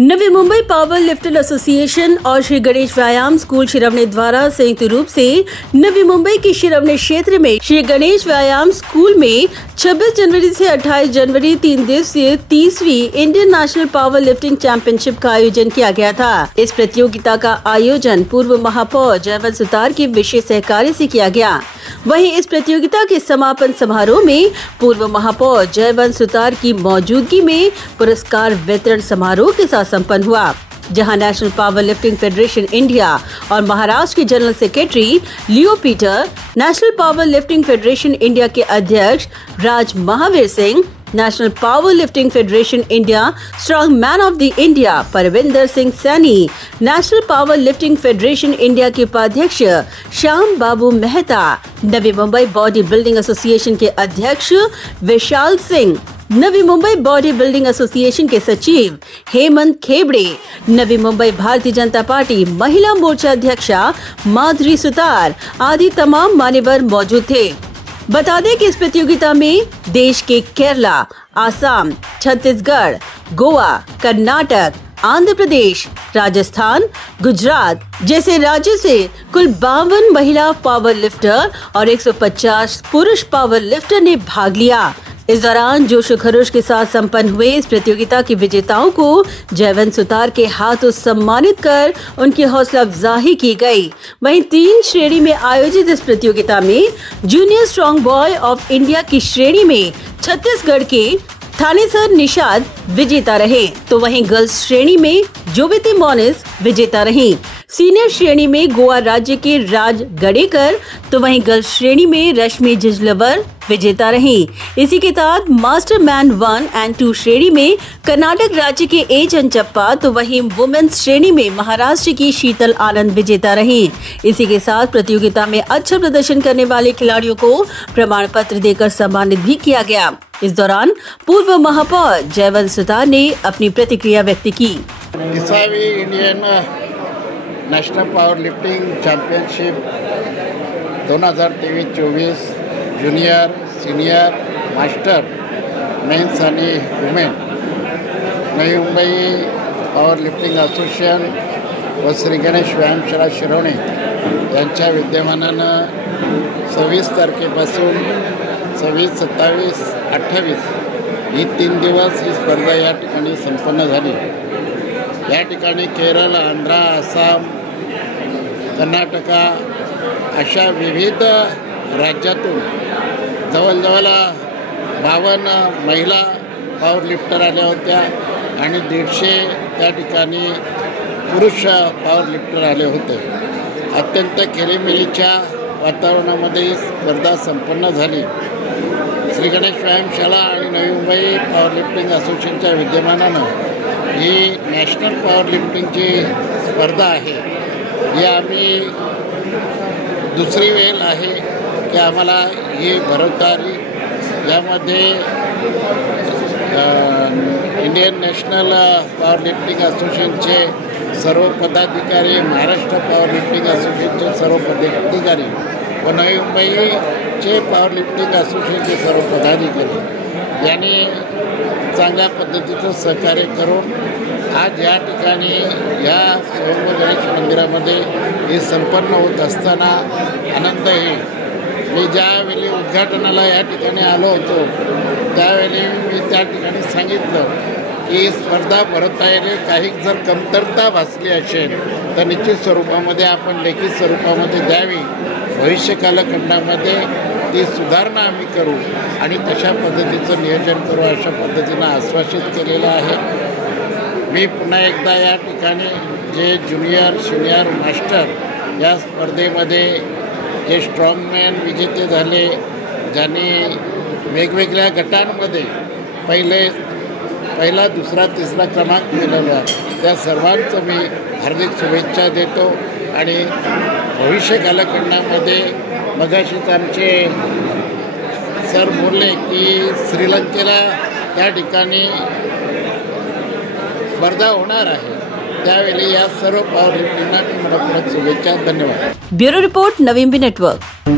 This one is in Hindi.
नवी मुंबई पावर लिफ्टर एसोसिएशन और श्री गणेश व्यायाम स्कूल शिरवणे द्वारा संयुक्त रूप से नवी मुंबई के शिरवणे क्षेत्र में श्री गणेश व्यायाम स्कूल में 26 जनवरी से 28 जनवरी 3 दिवसीय 30वीं Indian national power lifting championship का आयोजन किया गया था। इस प्रतियोगिता का आयोजन पूर्व महापौर जयवंत सुतार के विशेष सहकार्य से किया गया। वहीं इस प्रतियोगिता के समापन समारोह में पूर्व महापौर जयवंत सुतार की मौजूदगी में पुरस्कार वितरण समारोह के साथ संपन्न हुआ, जहां national power lifting federation India और महाराष्ट्र के general secretary Leo Peter, national power lifting federation India के अध्यक्ष Raj Mahavir Singh, national power lifting federation India strong man of the India Parvinder Singh Saini, national power lifting federation India के उपाध्यक्ष Shyam Babu Mehta, Navi Mumbai body building association के अध्यक्ष Vishal Singh, Navi Mumbai body building association के सचिव हेमंत खेबड़े, नवी मुंबई भारतीय जनता पार्टी महिला मोर्चा अध्यक्षा माधुरी सुतार आदि तमाम मान्यवर मौजूद थे। बता दें कि इस प्रतियोगिता में देश के केरला, आसाम, छत्तीसगढ़, गोवा, कर्नाटक, आंध्र प्रदेश, राजस्थान, गुजरात जैसे राज्यों से कुल 52 महिला पावर लिफ्टर और 150 पुरुष पावर लिफ्टर ने भाग लिया। इस दौरान जोश खरोश के साथ संपन्न हुए इस प्रतियोगिता के विजेताओं को जयवंत सुतार के हाथों सम्मानित कर उनकी हौसला अफजाई की गई। वहीं 3 श्रेणी में आयोजित इस प्रतियोगिता में junior strong boy of India की श्रेणी में छत्तीसगढ़ के थानेसर निषाद विजेता रहे, तो वहीं गर्ल्स श्रेणी में जोबिती मोनिस विजेता रही। सीनियर श्रेणी में गोवा राज्य के राज गडेकर, तो वहीं गर्ल्स श्रेणी में रश्मि जिजलवर विजेता रही। इसी के साथ मास्टर मैन 1 और 2 श्रेणी में कर्नाटक राज्य के ए चंचप्पा, तो वहीं वुमेन्स श्रेणी में महाराष्ट्र की शीतल आनंद विजेता रही। इसी के साथ प्रतियोगिता में अच्छा प्रदर्शन करने वाले खिलाड़ियों को प्रमाण पत्र देकर सम्मानित भी किया गया। इस दौरान पूर्व महापौर जयवंत सुतार ने अपनी प्रतिक्रिया व्यक्त की। 30वीं Indian national power lifting championship 2023-24 junior, senior, master, men's आणि women Navi Mumbai power lifting association व श्री गणेश व्यायामशाळा शिरवणे यांच्या विद्यमानानं 26 तारखेपासून 26, 27, 28 ही 3 दिवस ही स्पर्धा या ठिकाणी संपन्न झाली। या ठिकाणी केरळ, आंध्र, आसाम, कर्नाटका अशा विविध राज्यातून जवळजवळ 52 महिला पॉवर लिफ्टर आल्या होत्या आणि 150 त्या ठिकाणी पुरुष पॉवर लिफ्टर आले होते। अत्यंत खेळीमेळीच्या वातावरणामध्ये ही स्पर्धा संपन्न झाली। श्री गणेश व्यायामशाळा आणि नवी मुंबई पॉवर लिफ्टिंग असोसिएशनच्या विद्यमानानं ही नॅशनल पॉवर लिफ्टिंगची स्पर्धा आहे। ही आम्ही दुसरी वेळ आहे की आम्हाला ही भरवता आली। यामध्ये इंडियन नॅशनल पॉवर लिफ्टिंग असोसिएशनचे सर्व पदाधिकारी, महाराष्ट्र पॉवर लिफ्टिंग असोसिएशनचे सर्व पदाधिकारी व नवी मुंबईचे पॉवर लिफ्टिंग असोसिएशनचे सर्व पदाधिकारी यांनी चांगल्या पद्धतीचं सहकार्य करून आज या ठिकाणी या स्वयंभू गणेश मंदिरामध्ये हे संपन्न होत असताना आनंद आहे। मी ज्यावेळी उद्घाटनाला या ठिकाणी आलो होतो त्यावेळी मी त्या ठिकाणी सांगितलं की स्पर्धा भरवता येईल, काही जर कमतरता भासली असेल तर निश्चित स्वरूपामध्ये आपण लेखी स्वरूपामध्ये द्यावी। भविष्य कालखंडामध्ये ती सुधारणा आम्ही करू आणि तशा पद्धतीचं नियोजन करू अशा पद्धतीनं आश्वासित केलेलं आहे। मी पुन्हा एकदा या ठिकाणी जे ज्युनियर, सिनियर, मास्टर या स्पर्धेमध्ये जे स्ट्रॉंगमॅन विजेते झाले, ज्यांनी वेगवेगळ्या गटांमध्ये पहिला, दुसरा, तिसरा क्रमांक मिळवला, त्या सर्वांचं मी हार्दिक शुभेच्छा देतो। आणि भविष्य कालखंडामध्ये मगाशीच आमचे सर बोलले की श्रीलंकेला त्या ठिकाणी स्पर्धा होणार आहे, त्यावेळी या सर्व पॉवर लिफ्टिंगना मी मनपूर्वक शुभेच्छा। धन्यवाद। Bureau report, Navi Mumbai network.